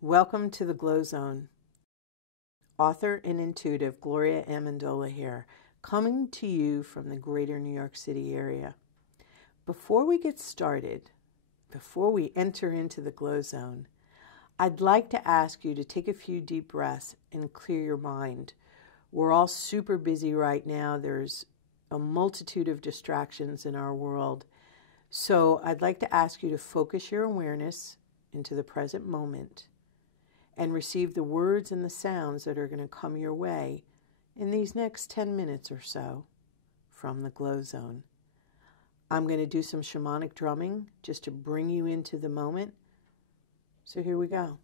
Welcome to the GloZone. Author and intuitive Gloria Amendola here, coming to you from the greater New York City area. Before we get started, before we enter into the GloZone, I'd like to ask you to take a few deep breaths and clear your mind. We're all super busy right now. There's a multitude of distractions in our world. So I'd like to ask you to focus your awareness into the present moment and receive the words and the sounds that are going to come your way in these next 10 minutes or so from the GloZone. I'm going to do some shamanic drumming just to bring you into the moment. So here we go.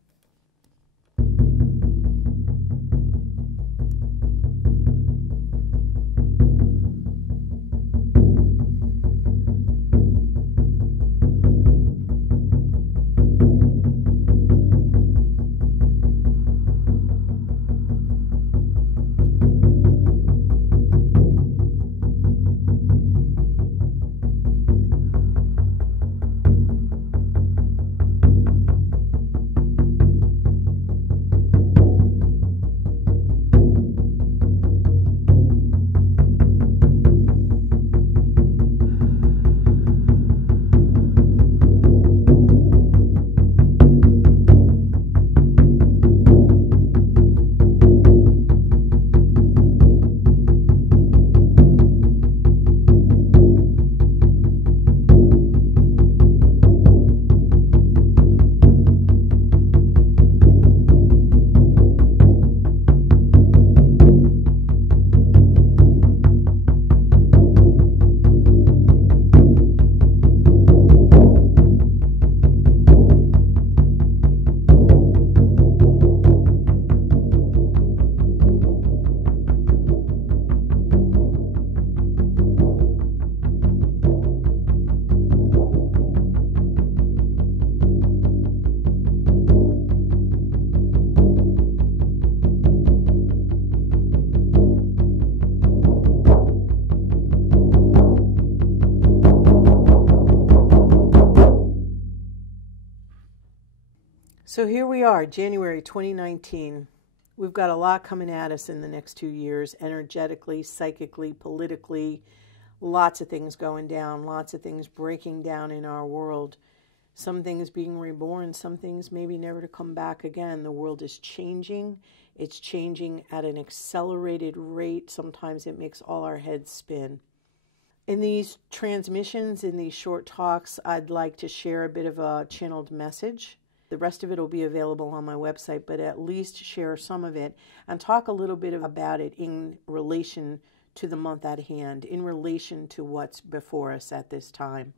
So here we are, January 2019. We've got a lot coming at us in the next 2 years, energetically, psychically, politically, lots of things going down, lots of things breaking down in our world. Some things being reborn, some things maybe never to come back again. The world is changing. It's changing at an accelerated rate. Sometimes it makes all our heads spin. In these transmissions, in these short talks, I'd like to share a bit of a channeled message. The rest of it will be available on my website, but at least share some of it and talk a little bit about it in relation to the month at hand, in relation to what's before us at this time.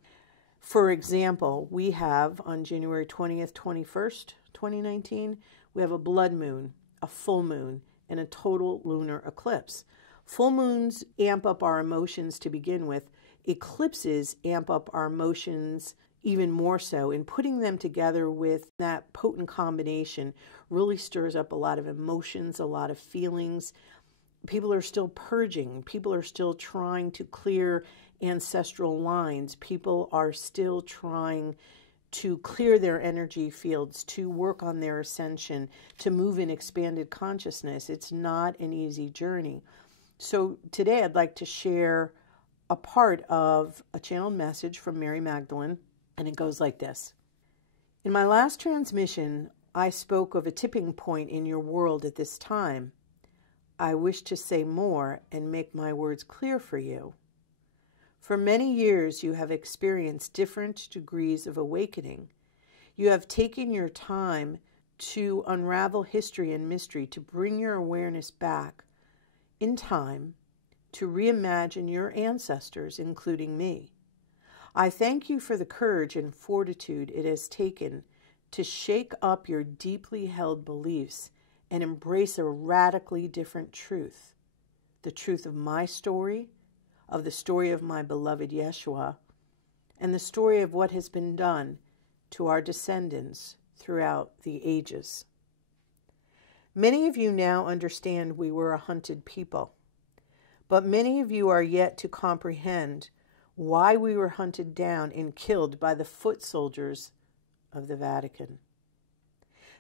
For example, we have on January 20th, 21st, 2019, we have a blood moon, a full moon, and a total lunar eclipse. Full moons amp up our emotions to begin with. Eclipses amp up our emotions even more so, and putting them together with that potent combination really stirs up a lot of emotions, a lot of feelings. People are still purging. People are still trying to clear ancestral lines. People are still trying to clear their energy fields, to work on their ascension, to move in expanded consciousness. It's not an easy journey. So today I'd like to share a part of a channeled message from Mary Magdalene. And it goes like this. In my last transmission, I spoke of a tipping point in your world at this time. I wish to say more and make my words clear for you. For many years, you have experienced different degrees of awakening. You have taken your time to unravel history and mystery, to bring your awareness back in time, to reimagine your ancestors, including me. I thank you for the courage and fortitude it has taken to shake up your deeply held beliefs and embrace a radically different truth, the truth of my story, of the story of my beloved Yeshua, and the story of what has been done to our descendants throughout the ages. Many of you now understand we were a hunted people, but many of you are yet to comprehend why we were hunted down and killed by the foot soldiers of the Vatican.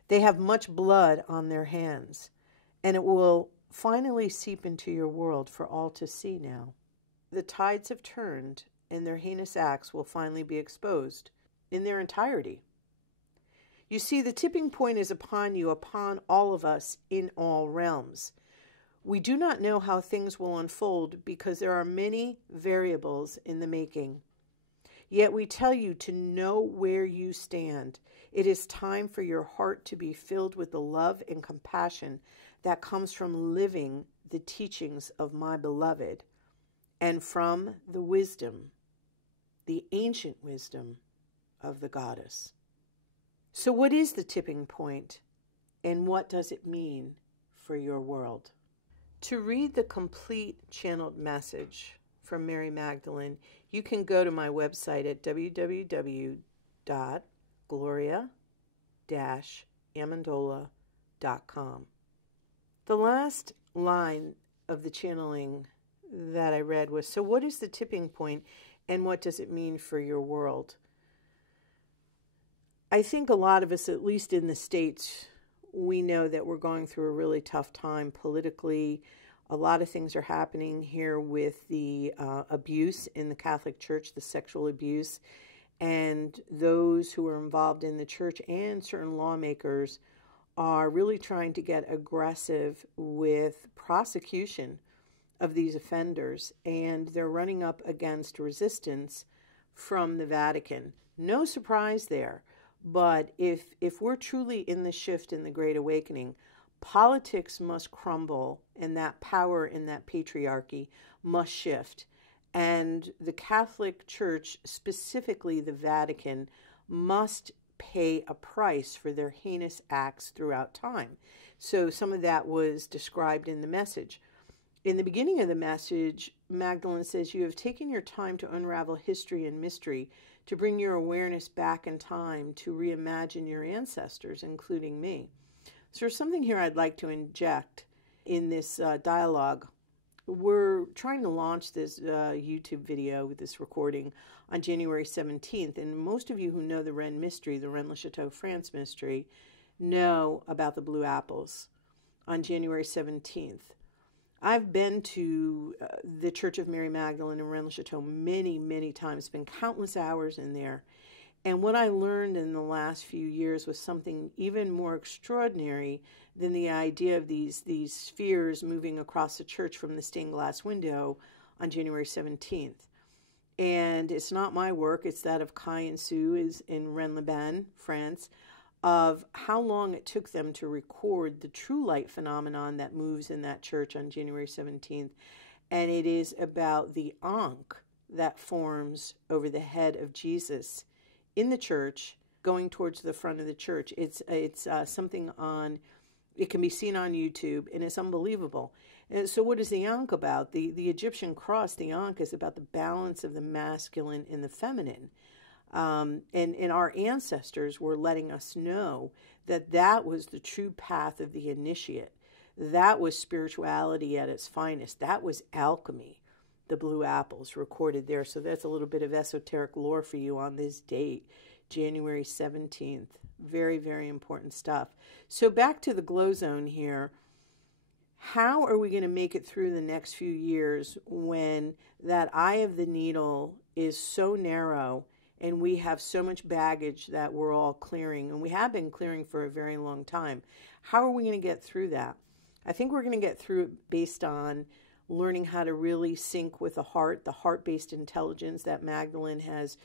They have much blood on their hands, and it will finally seep into your world for all to see now. The tides have turned, and their heinous acts will finally be exposed in their entirety. You see, the tipping point is upon you, upon all of us, in all realms. We do not know how things will unfold because there are many variables in the making. Yet we tell you to know where you stand. It is time for your heart to be filled with the love and compassion that comes from living the teachings of my beloved and from the wisdom, the ancient wisdom of the goddess. So what is the tipping point, and what does it mean for your world? To read the complete channeled message from Mary Magdalene, you can go to my website at www.gloria-amendola.com. The last line of the channeling that I read was, so what is the tipping point, and what does it mean for your world? I think a lot of us, at least in the States, we know that we're going through a really tough time politically. A lot of things are happening here with the abuse in the Catholic Church, the sexual abuse, and those who are involved in the church and certain lawmakers are really trying to get aggressive with prosecution of these offenders, and they're running up against resistance from the Vatican. No surprise there. But if we're truly in the shift in the Great Awakening, politics must crumble, and that power and that patriarchy must shift. And the Catholic Church, specifically the Vatican, must pay a price for their heinous acts throughout time. So some of that was described in the message. In the beginning of the message, Magdalene says, you have taken your time to unravel history and mystery, to bring your awareness back in time, to reimagine your ancestors, including me. So there's something here I'd like to inject in this dialogue. We're trying to launch this YouTube video with this recording on January 17th, and most of you who know the Rennes mystery, the Rennes le Chateau, France mystery, know about the blue apples on January 17th. I've been to the Church of Mary Magdalene in Rennes le Chateau many, many times, spent countless hours in there. And what I learned in the last few years was something even more extraordinary than the idea of these spheres moving across the church from the stained glass window on January 17th. And it's not my work, it's that of Kai and Sue is in Rennes-le-Chateau, France, of how long it took them to record the true light phenomenon that moves in that church on January 17th. And it is about the Ankh that forms over the head of Jesus in the church, going towards the front of the church. It's something on, it can be seen on YouTube, and it's unbelievable. And so what is the Ankh about? The Egyptian cross, the Ankh, is about the balance of the masculine and the feminine. And our ancestors were letting us know that that was the true path of the initiate. That was spirituality at its finest. That was alchemy. The blue apples recorded there. So that's a little bit of esoteric lore for you on this date, January 17th. Very, very important stuff. So back to the GloZone here. How are we going to make it through the next few years when that eye of the needle is so narrow and we have so much baggage that we're all clearing, and we have been clearing for a very long time? How are we going to get through that? I think we're going to get through it based on learning how to really sync with the heart-based intelligence that Magdalene has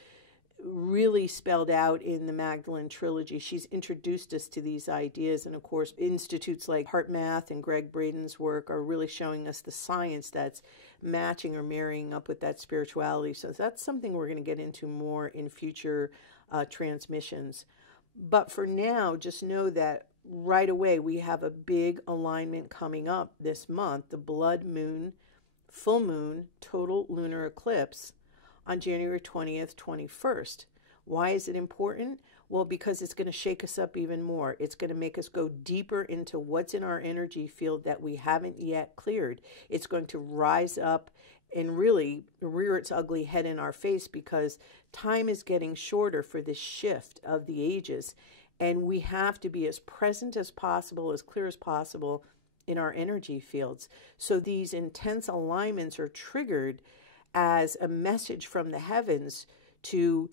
really spelled out in the Magdalene trilogy. She's introduced us to these ideas, and of course institutes like Heart Math and Greg Braden's work are really showing us the science that's matching or marrying up with that spirituality. So that's something we're going to get into more in future transmissions. But for now, just know that right away we have a big alignment coming up this month, the blood moon, full moon, total lunar eclipse on January 20th, 21st. Why is it important? Well, because it's going to shake us up even more. It's going to make us go deeper into what's in our energy field that we haven't yet cleared. It's going to rise up and really rear its ugly head in our face because time is getting shorter for this shift of the ages. And we have to be as present as possible, as clear as possible in our energy fields. So these intense alignments are triggered as a message from the heavens to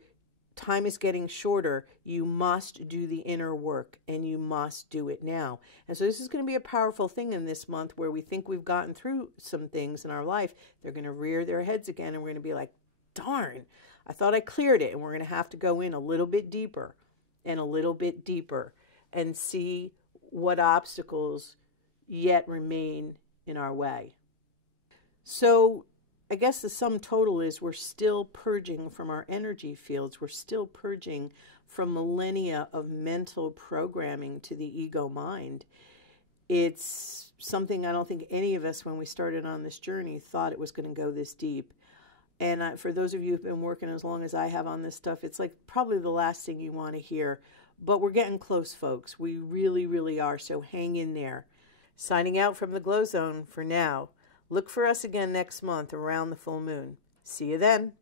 time is getting shorter. You must do the inner work, and you must do it now. And so this is going to be a powerful thing in this month where we think we've gotten through some things in our life. They're going to rear their heads again, and we're going to be like, darn, I thought I cleared it. And we're going to have to go in a little bit deeper and a little bit deeper and see what obstacles yet remain in our way. So I guess the sum total is we're still purging from our energy fields. We're still purging from millennia of mental programming to the ego mind. It's something I don't think any of us, when we started on this journey, thought it was going to go this deep. And for those of you who've been working as long as I have on this stuff, it's like probably the last thing you want to hear. But we're getting close, folks. We really, really are. So hang in there. Signing out from the GloZone for now. Look for us again next month around the full moon. See you then.